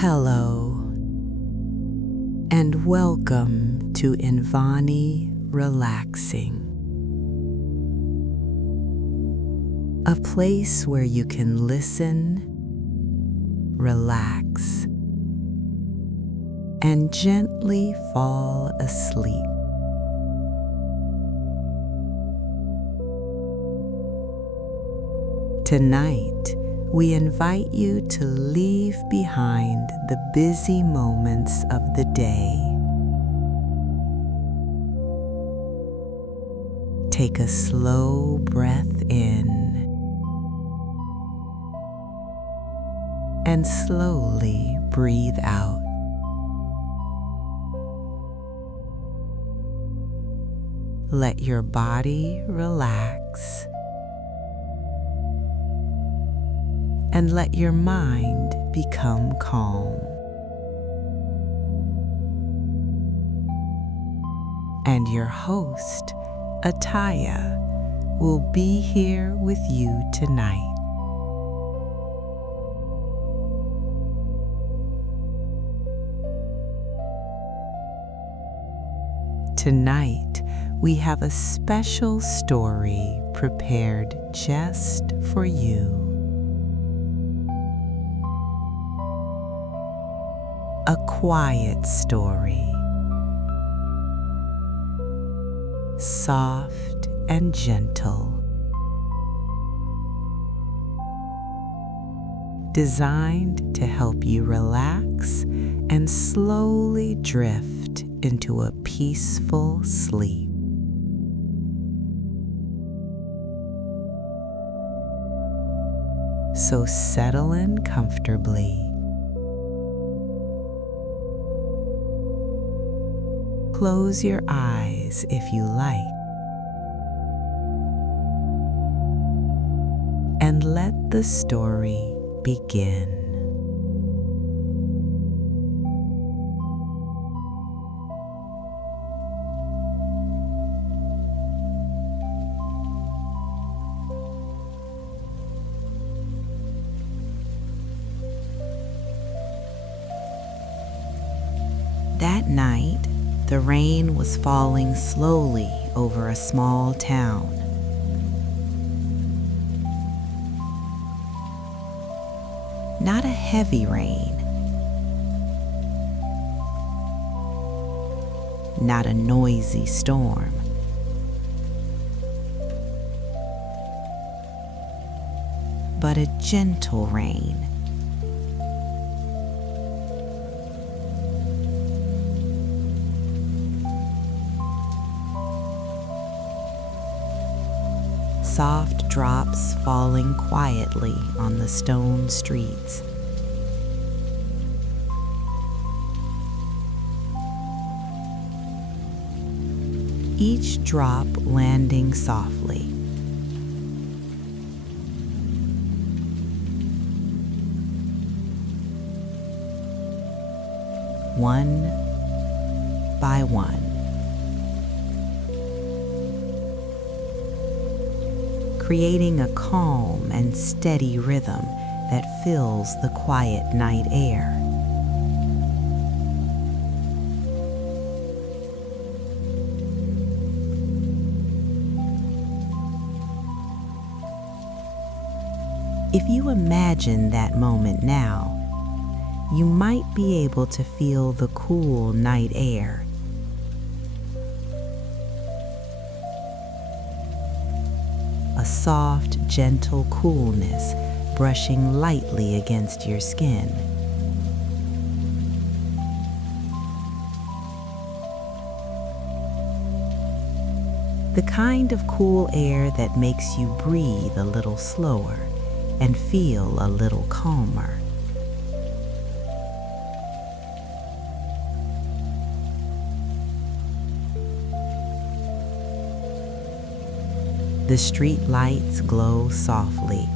Hello, and welcome to Invani Relaxing, a place where you can listen, relax, and gently fall asleep. Tonight, we invite you to leave behind the busy moments of the day. Take a slow breath in and slowly breathe out. Let your body relax and let your mind become calm. And your host, Ataya, will be here with you tonight. Tonight, we have a special story prepared just for you. A quiet story, soft and gentle, designed to help you relax and slowly drift into a peaceful sleep. So settle in comfortably. Close your eyes if you like, and let the story begin. That night, the rain was falling slowly over a small town. Not a heavy rain, not a noisy storm, but a gentle rain. Soft drops falling quietly on the stone streets. Each drop landing softly. One by one. Creating a calm and steady rhythm that fills the quiet night air. If you imagine that moment now, you might be able to feel the cool night air. A soft, gentle coolness brushing lightly against your skin. The kind of cool air that makes you breathe a little slower and feel a little calmer. The street lights glow softly.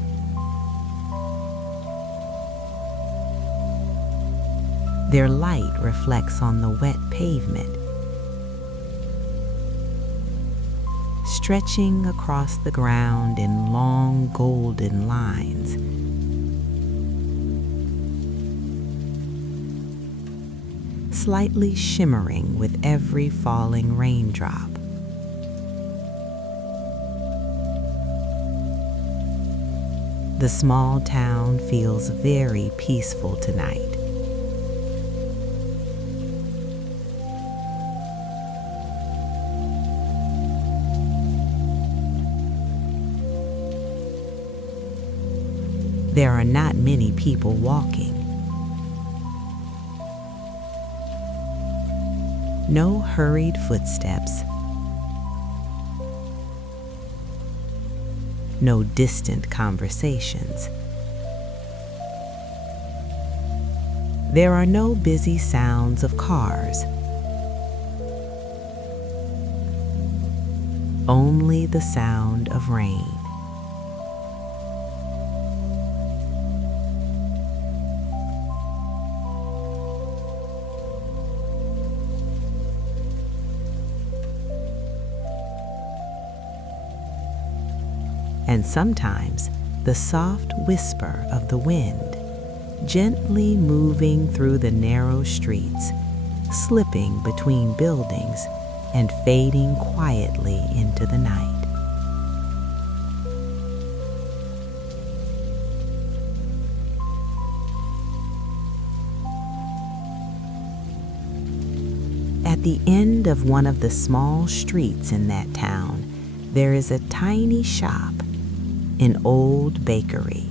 Their light reflects on the wet pavement, stretching across the ground in long golden lines. slightly shimmering with every falling raindrop. The small town feels very peaceful tonight. There are not many people walking. No hurried footsteps. No distant conversations. There are no busy sounds of cars. Only the sound of rain. And sometimes the soft whisper of the wind, gently moving through the narrow streets, slipping between buildings and fading quietly into the night. At the end of one of the small streets in that town, there is a tiny shop, an old bakery.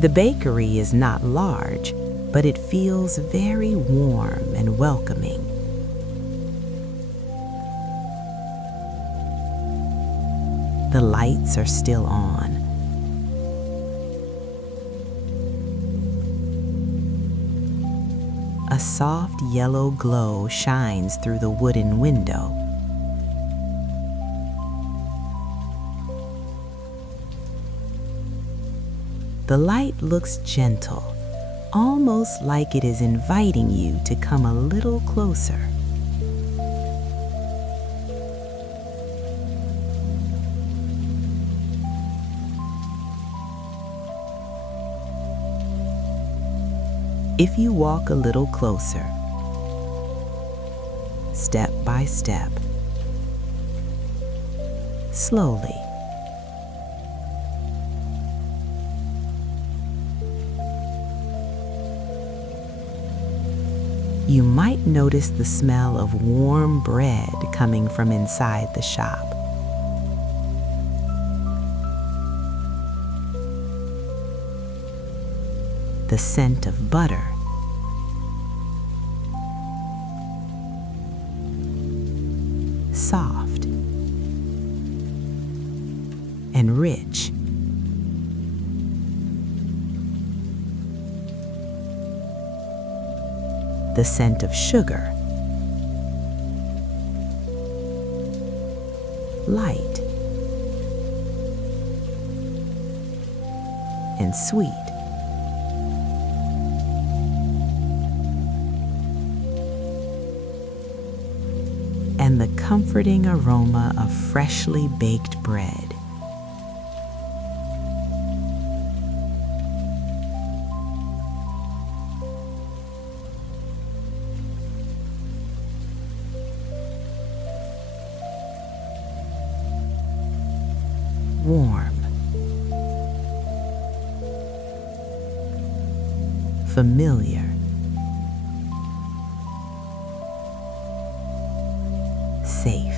The bakery is not large, but it feels very warm and welcoming. The lights are still on. A soft yellow glow shines through the wooden window. The light looks gentle, almost like it is inviting you to come a little closer. If you walk a little closer, step by step, slowly, you might notice the smell of warm bread coming from inside the shop. The scent of butter. Soft and rich. The scent of sugar. Light and sweet. And the comforting aroma of freshly baked bread. Warm, familiar, safe.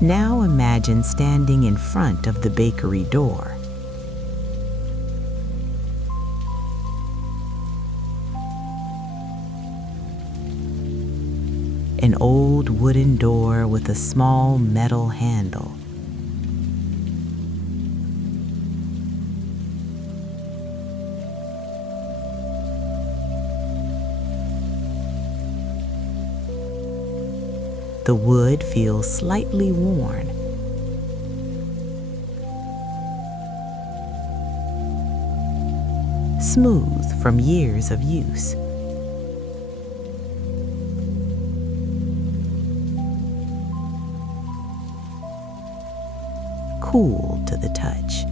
Now imagine standing in front of the bakery door. An old wooden door with a small metal handle. The wood feels slightly worn. Smooth from years of use. Cool to the touch.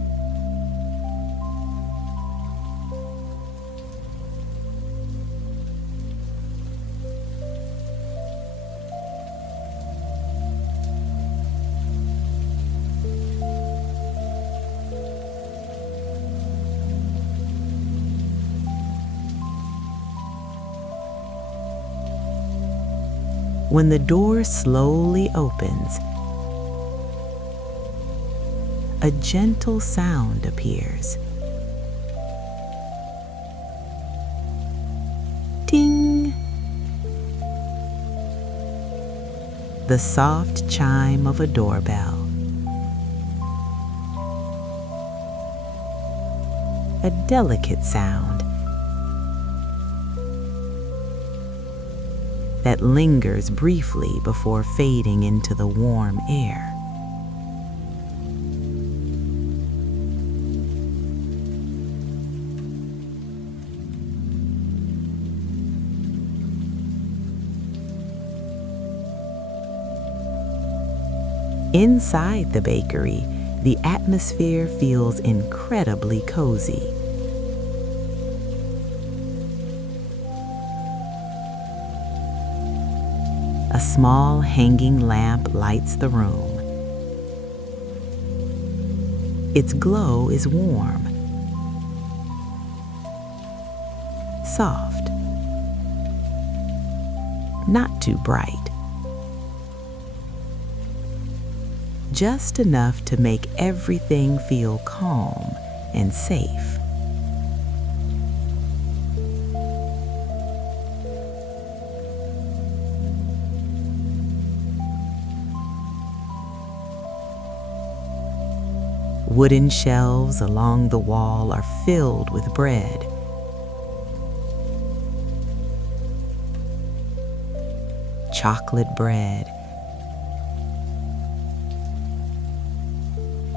When the door slowly opens, a gentle sound appears. Ting! The soft chime of a doorbell. A delicate sound that lingers briefly before fading into the warm air. Inside the bakery, the atmosphere feels incredibly cozy. A small hanging lamp lights the room. Its glow is warm, soft, not too bright. Just enough to make everything feel calm and safe. Wooden shelves along the wall are filled with bread. Chocolate bread,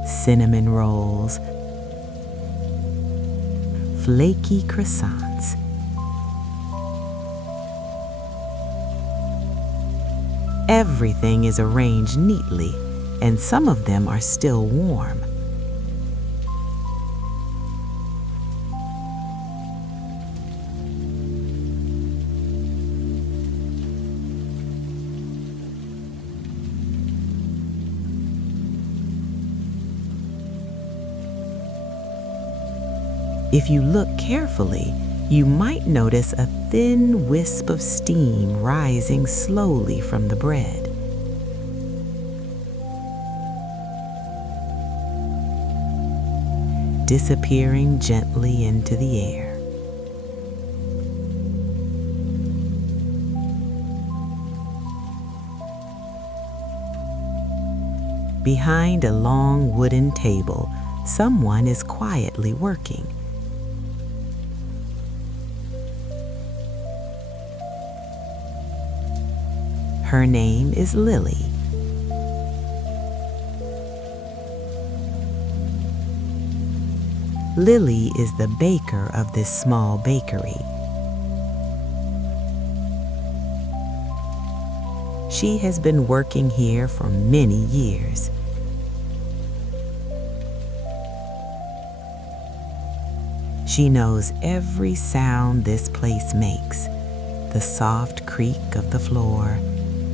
cinnamon rolls, flaky croissants. Everything is arranged neatly, and some of them are still warm. If you look carefully, you might notice a thin wisp of steam rising slowly from the bread. Disappearing gently into the air. Behind a long wooden table, someone is quietly working. Her name is Lily. Lily is the baker of this small bakery. She has been working here for many years. She knows every sound this place makes, the soft creak of the floor,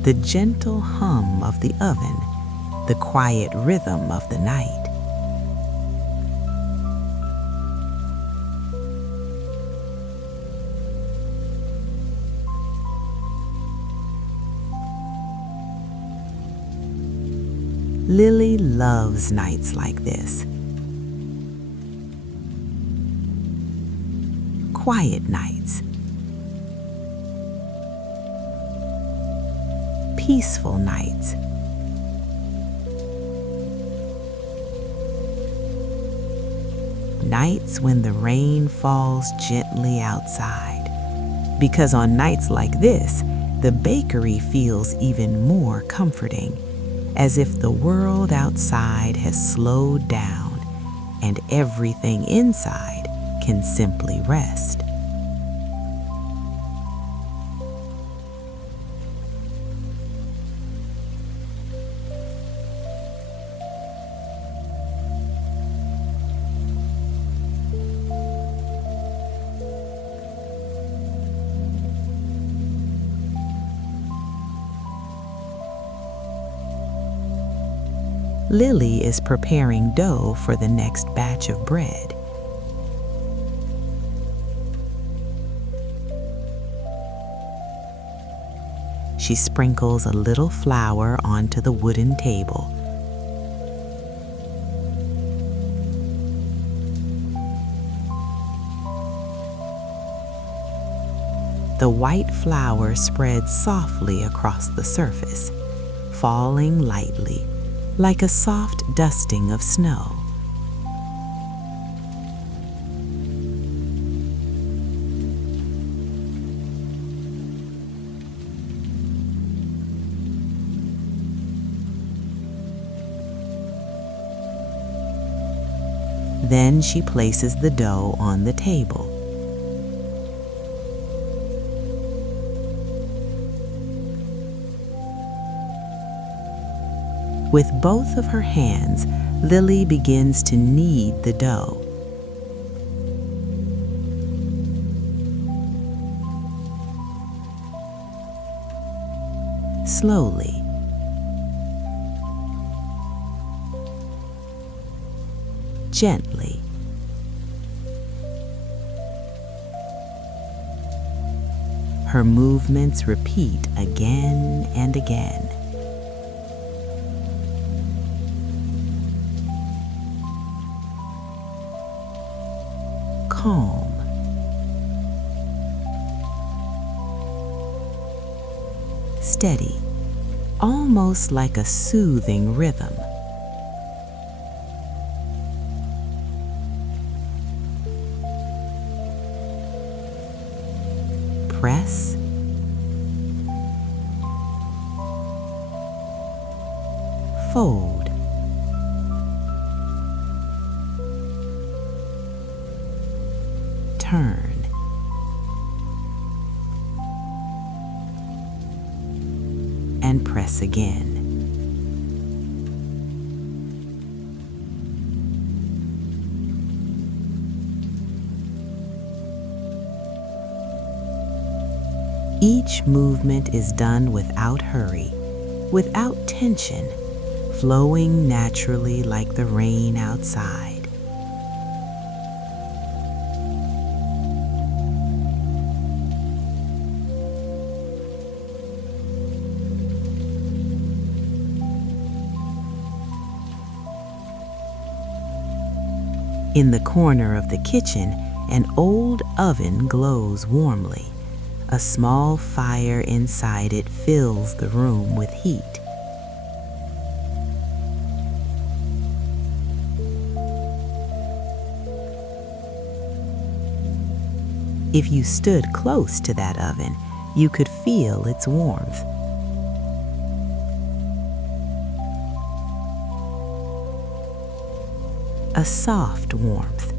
the gentle hum of the oven, the quiet rhythm of the night. Lily loves nights like this. Quiet nights. Peaceful nights. Nights when the rain falls gently outside. Because on nights like this, the bakery feels even more comforting, as if the world outside has slowed down and everything inside can simply rest. Lily is preparing dough for the next batch of bread. She sprinkles a little flour onto the wooden table. The white flour spreads softly across the surface, falling lightly, like a soft dusting of snow. Then she places the dough on the table. With both of her hands, Lily begins to knead the dough. Slowly, gently, her movements repeat again and again. Calm, steady, almost like a soothing rhythm. Press, fold, turn, and press again. Each movement is done without hurry, without tension, flowing naturally like the rain outside. In the corner of the kitchen, an old oven glows warmly. A small fire inside it fills the room with heat. If you stood close to that oven, you could feel its warmth. A soft warmth,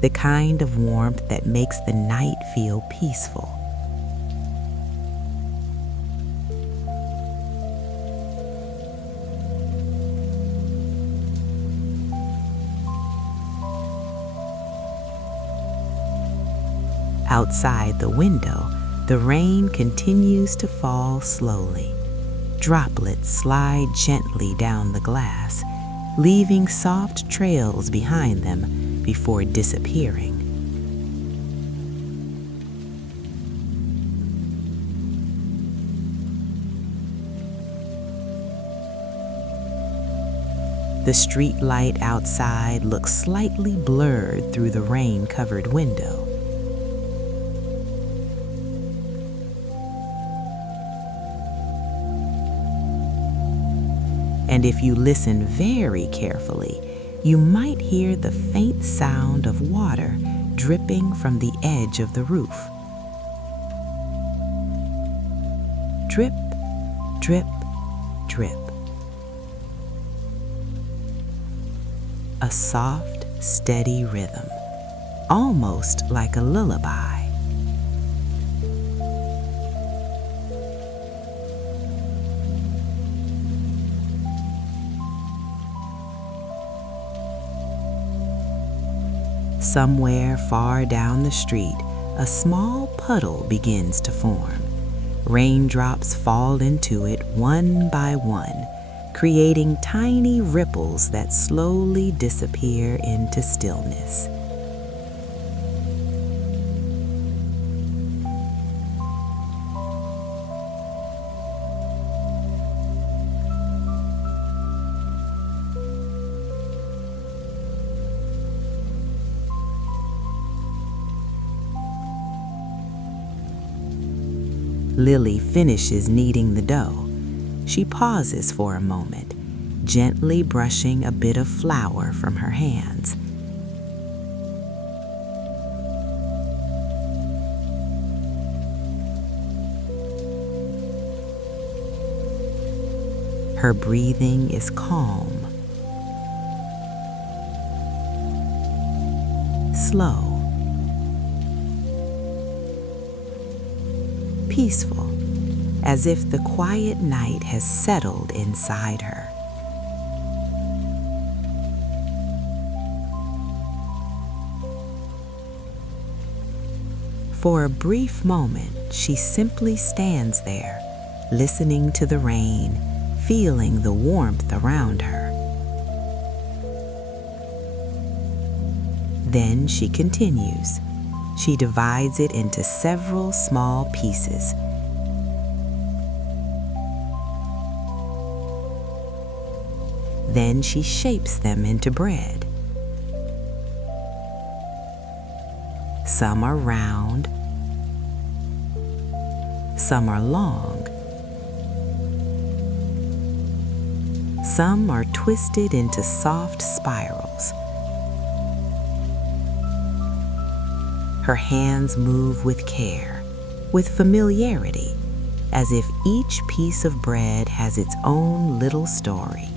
the kind of warmth that makes the night feel peaceful. Outside the window, the rain continues to fall slowly. Droplets slide gently down the glass, leaving soft trails behind them before disappearing. The street light outside looks slightly blurred through the rain-covered window. And if you listen very carefully, you might hear the faint sound of water dripping from the edge of the roof. drip, drip, drip. A soft, steady rhythm, almost like a lullaby. Somewhere far down the street, a small puddle begins to form. Raindrops fall into it one by one, creating tiny ripples that slowly disappear into stillness. Lily finishes kneading the dough. She pauses for a moment, gently brushing a bit of flour from her hands. Her breathing is calm, slow, peaceful, as if the quiet night has settled inside her. For a brief moment, she simply stands there, listening to the rain, feeling the warmth around her. Then she continues. She divides it into several small pieces. Then she shapes them into bread. Some are round, some are long, some are twisted into soft spirals. Her hands move with care, with familiarity, as if each piece of bread has its own little story.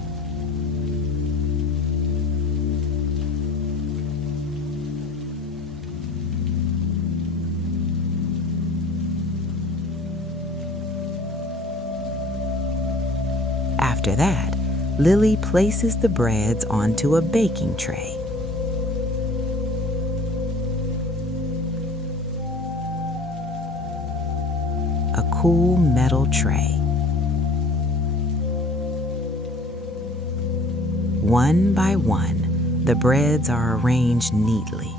After that, Lily places the breads onto a baking tray. A cool metal tray. One by one, the breads are arranged neatly.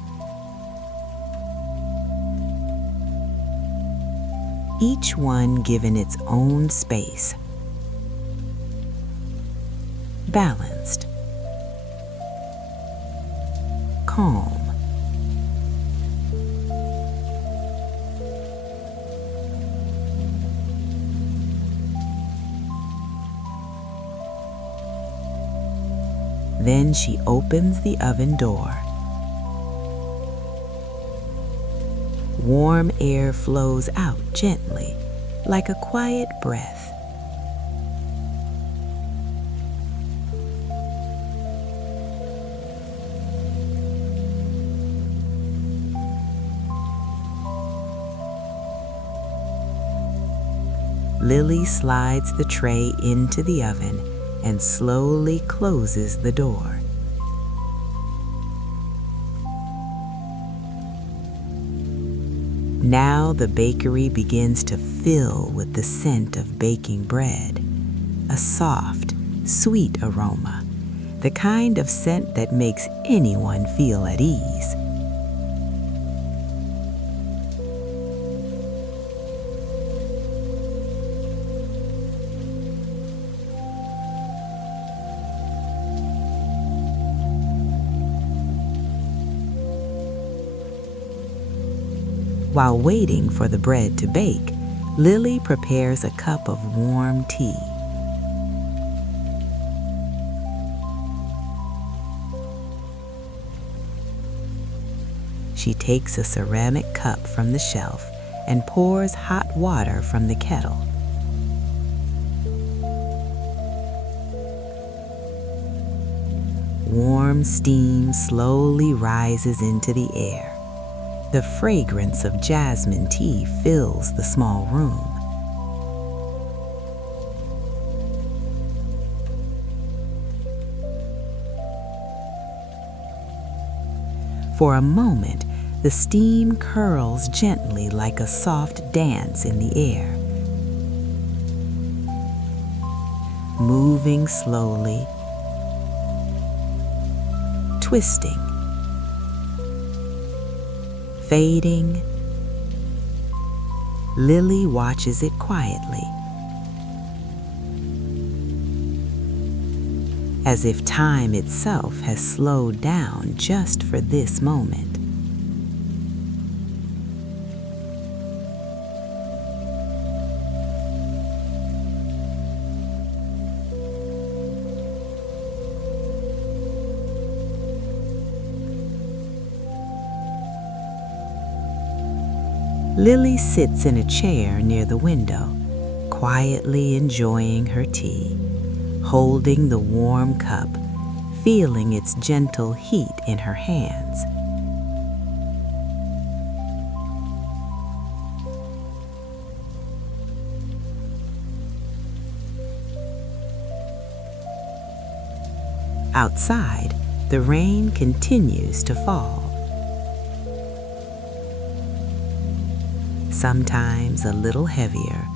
Each one given its own space. Balanced. Calm. Then she opens the oven door. Warm air flows out gently, like a quiet breath. Lily slides the tray into the oven and slowly closes the door. Now the bakery begins to fill with the scent of baking bread, a soft, sweet aroma, the kind of scent that makes anyone feel at ease. While waiting for the bread to bake, Lily prepares a cup of warm tea. She takes a ceramic cup from the shelf and pours hot water from the kettle. Warm steam slowly rises into the air. The fragrance of jasmine tea fills the small room. For a moment, the steam curls gently like a soft dance in the air. Moving slowly, twisting, fading, Lily watches it quietly, as if time itself has slowed down just for this moment. Lily sits in a chair near the window, quietly enjoying her tea, holding the warm cup, feeling its gentle heat in her hands. Outside, the rain continues to fall. Sometimes a little heavier,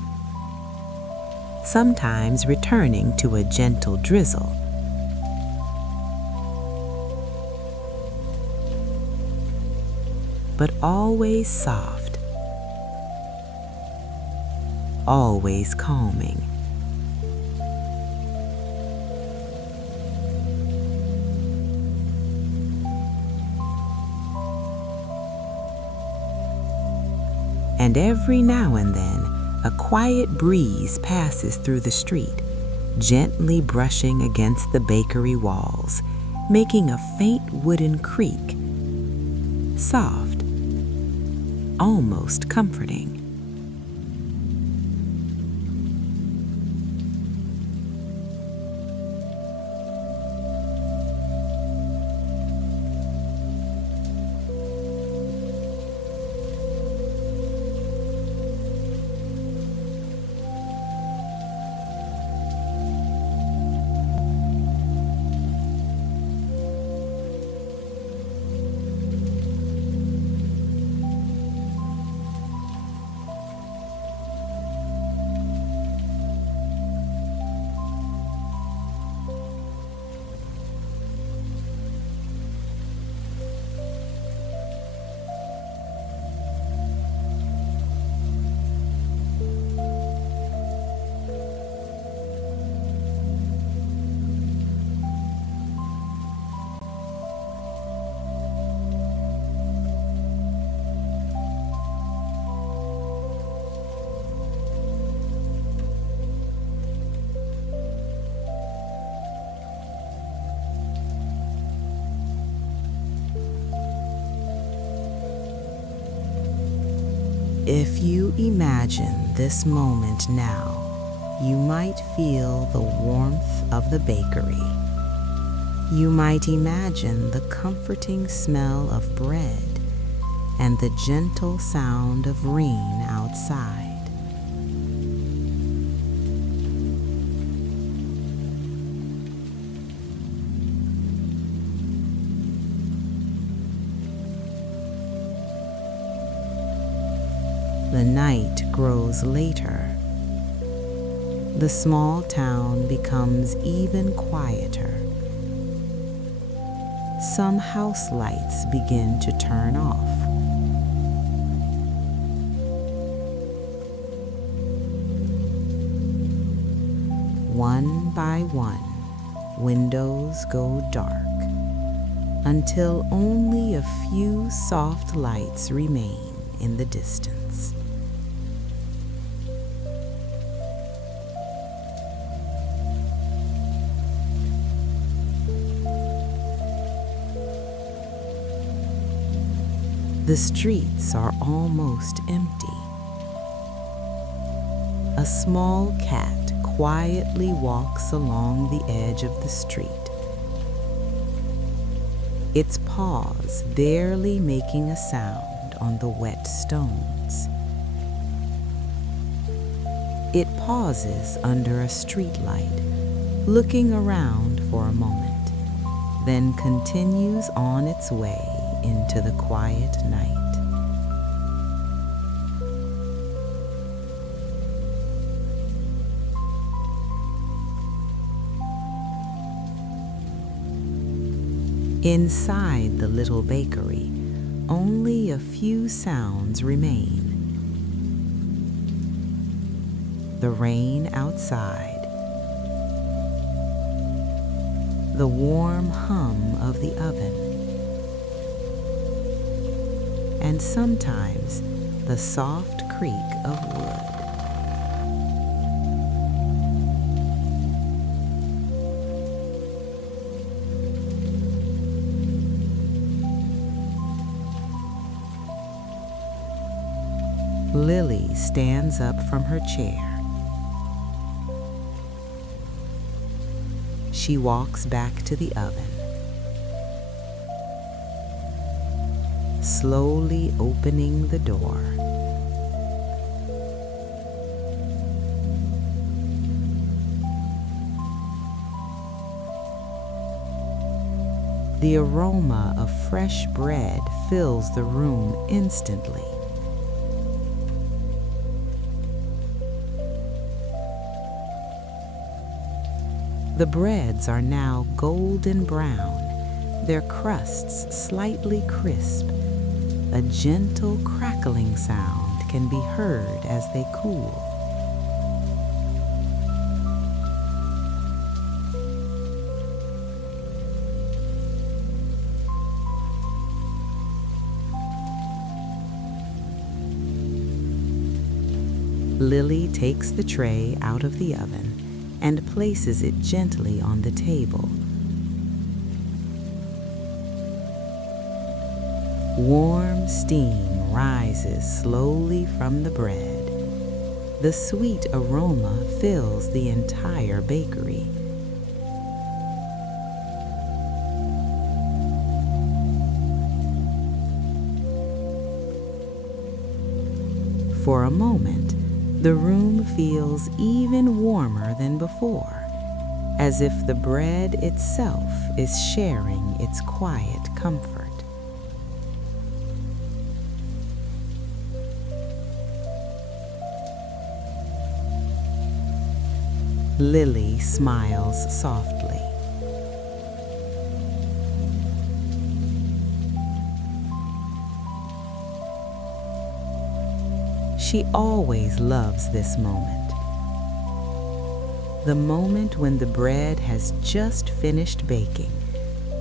sometimes returning to a gentle drizzle. But always soft, always calming. And every now and then, a quiet breeze passes through the street, gently brushing against the bakery walls, making a faint wooden creak, soft, almost comforting. If you imagine this moment now, you might feel the warmth of the bakery. You might imagine the comforting smell of bread and the gentle sound of rain outside. The night grows later. The small town becomes even quieter. Some house lights begin to turn off. One by one, windows go dark until only a few soft lights remain in the distance. The streets are almost empty. A small cat quietly walks along the edge of the street, its paws barely making a sound on the wet stones. It pauses under a streetlight, looking around for a moment, then continues on its way into the quiet night. Inside the little bakery, only a few sounds remain. The rain outside, the warm hum of the oven, and sometimes the soft creak of wood. Lily stands up from her chair. She walks back to the oven, slowly opening the door. The aroma of fresh bread fills the room instantly. The breads are now golden brown, their crusts slightly crisp. A gentle crackling sound can be heard as they cool. Lily takes the tray out of the oven and places it gently on the table. Warm steam rises slowly from the bread. The sweet aroma fills the entire bakery. For a moment, the room feels even warmer than before, as if the bread itself is sharing its quiet comfort. Lily smiles softly. She always loves this moment. The moment when the bread has just finished baking,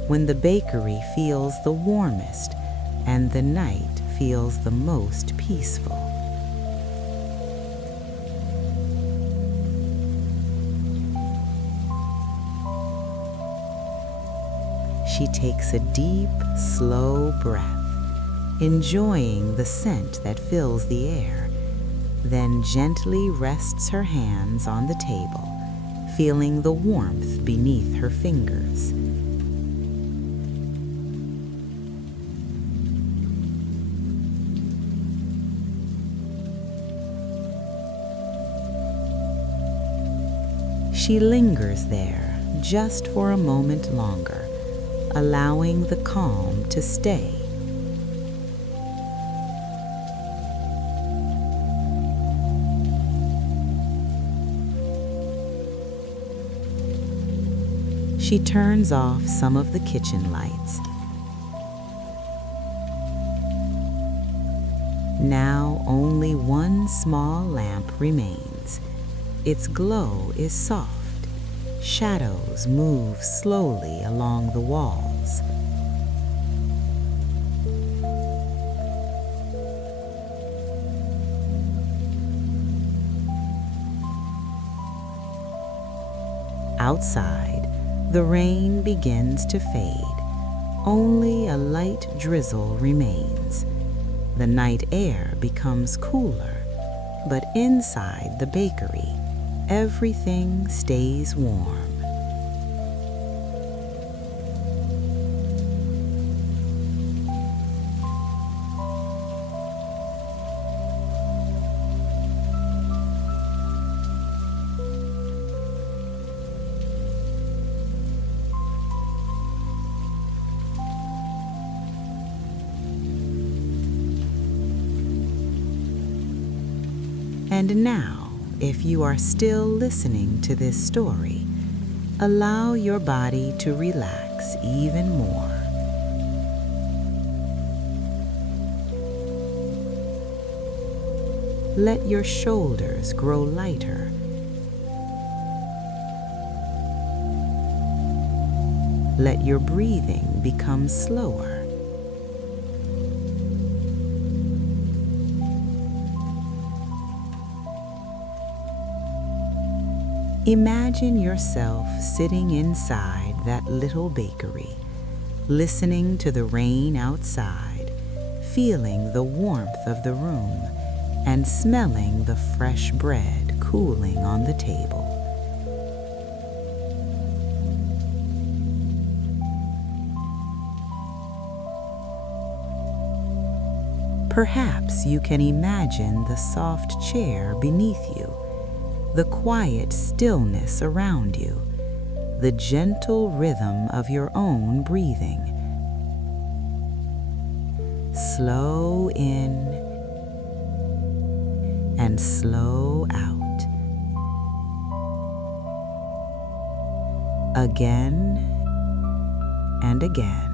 when the bakery feels the warmest and the night feels the most peaceful. She takes a deep, slow breath, enjoying the scent that fills the air, then gently rests her hands on the table, feeling the warmth beneath her fingers. She lingers there just for a moment longer, allowing the calm to stay. She turns off some of the kitchen lights. Now only one small lamp remains. Its glow is soft. Shadows move slowly along the walls. Outside, the rain begins to fade. Only a light drizzle remains. The night air becomes cooler, but inside the bakery, everything stays warm. And now, if you are still listening to this story, allow your body to relax even more. Let your shoulders grow lighter. Let your breathing become slower. Imagine yourself sitting inside that little bakery, listening to the rain outside, feeling the warmth of the room, and smelling the fresh bread cooling on the table. Perhaps you can imagine the soft chair beneath you, the quiet stillness around you, the gentle rhythm of your own breathing. Slow in and slow out. Again and again.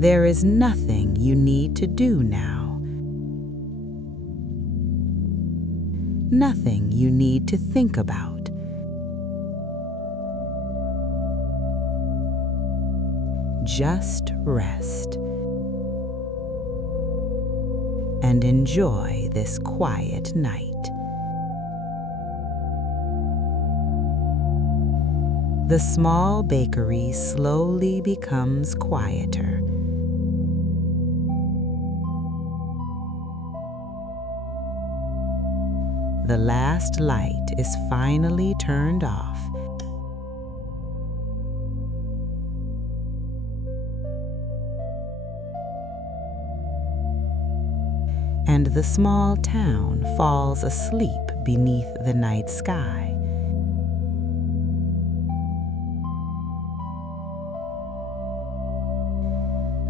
There is nothing you need to do now. Nothing you need to think about. Just rest and enjoy this quiet night. The small bakery slowly becomes quieter. The last light is finally turned off. And the small town falls asleep beneath the night sky.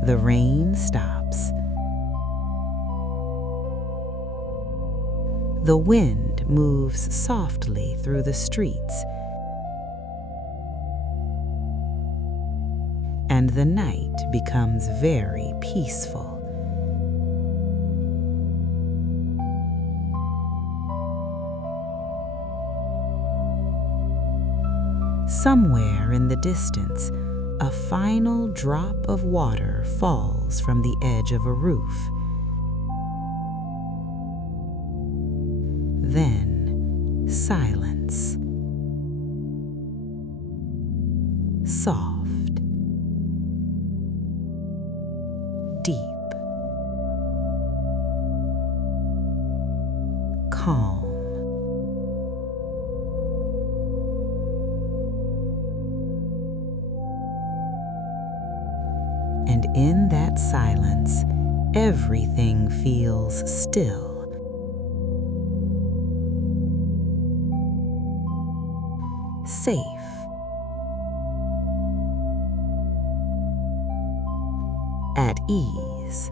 The rain stops. The wind moves softly through the streets, and the night becomes very peaceful. Somewhere in the distance, a final drop of water falls from the edge of a roof. Then silence. Soft. Deep. Calm. And in that silence, everything feels still. Safe. At ease.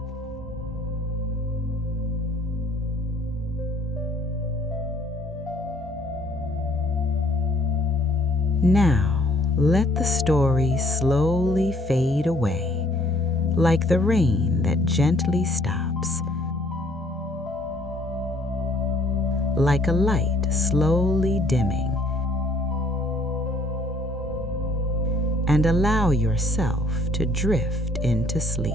Now, let the story slowly fade away, like the rain that gently stops, like a light slowly dimming. And allow yourself to drift into sleep.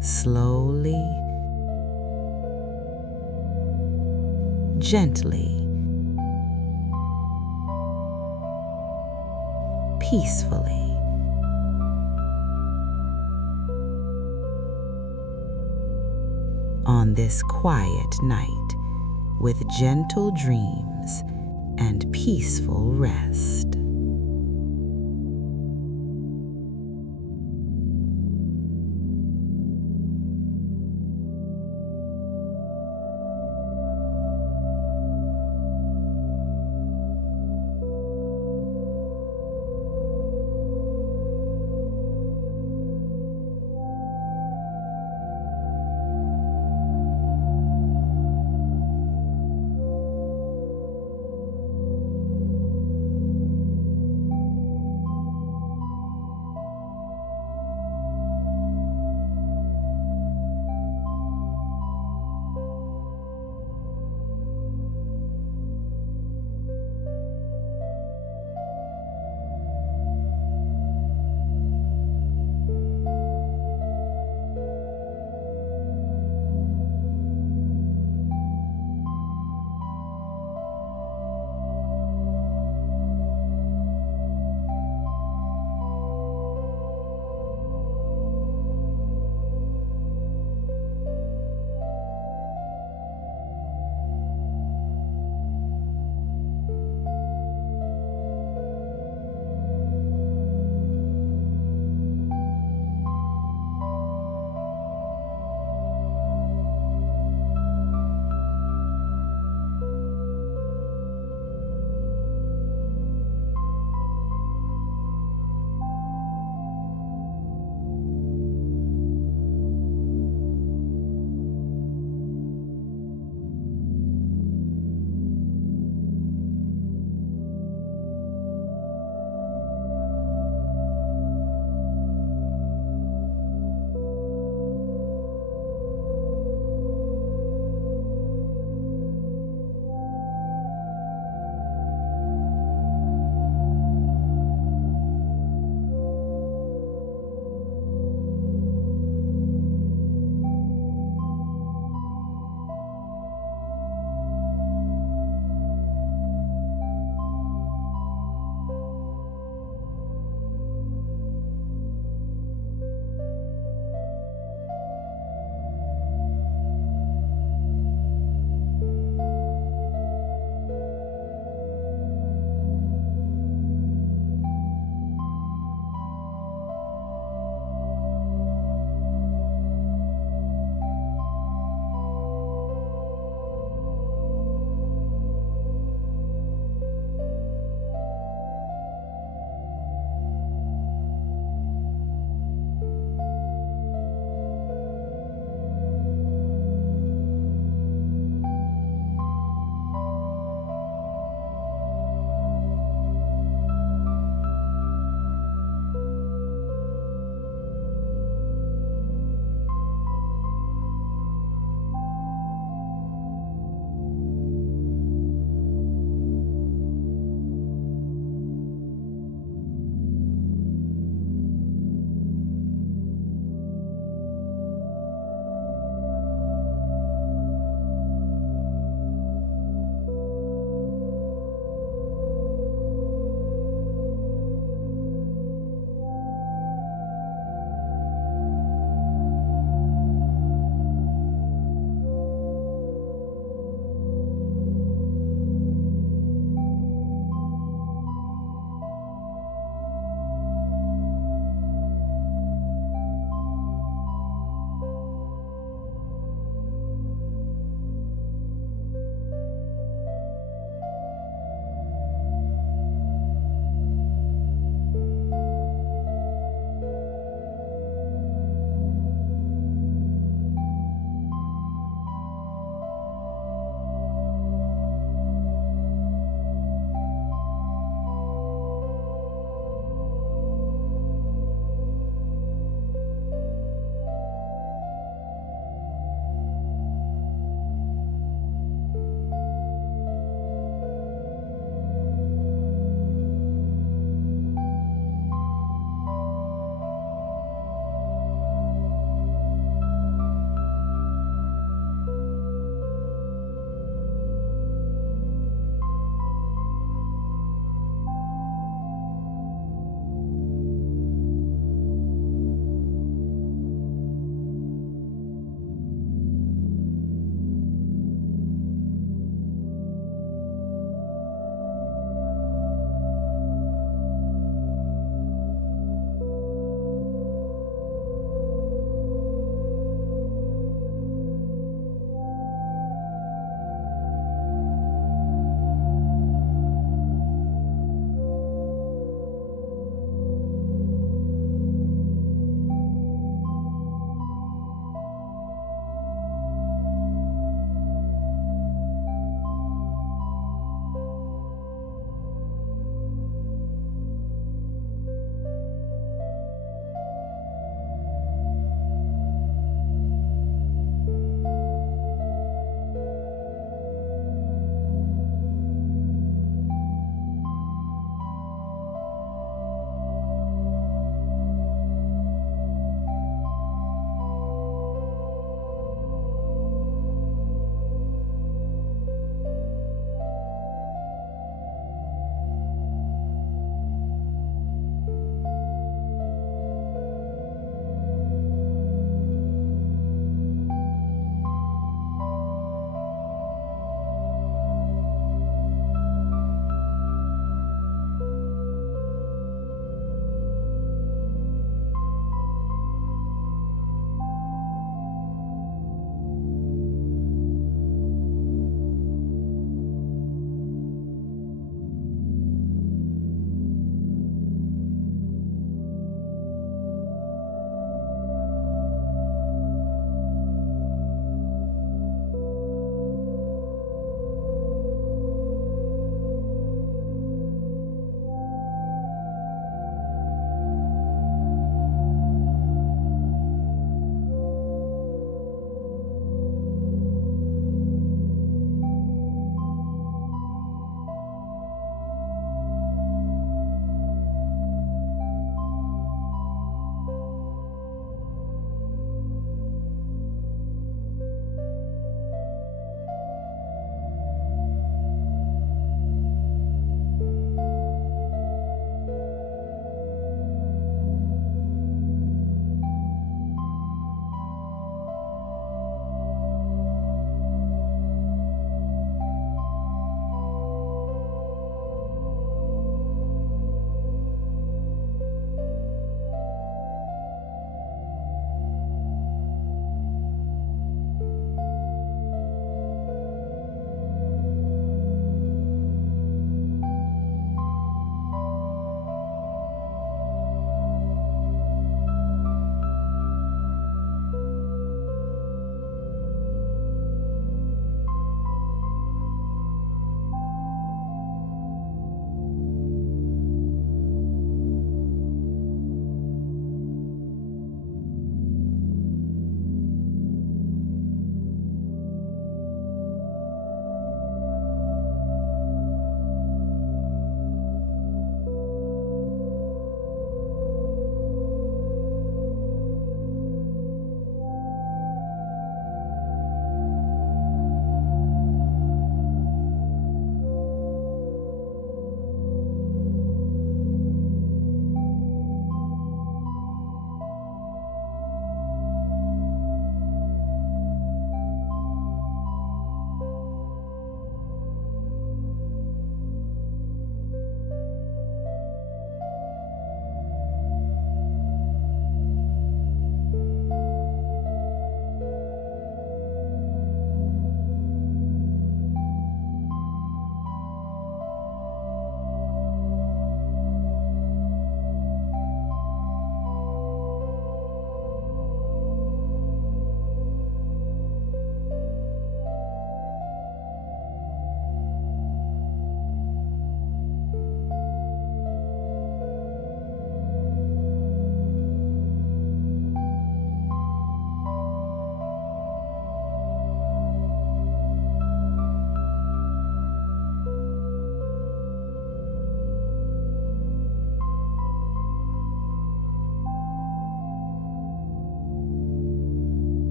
Slowly, gently, peacefully. On this quiet night, with gentle dreams and peaceful rest.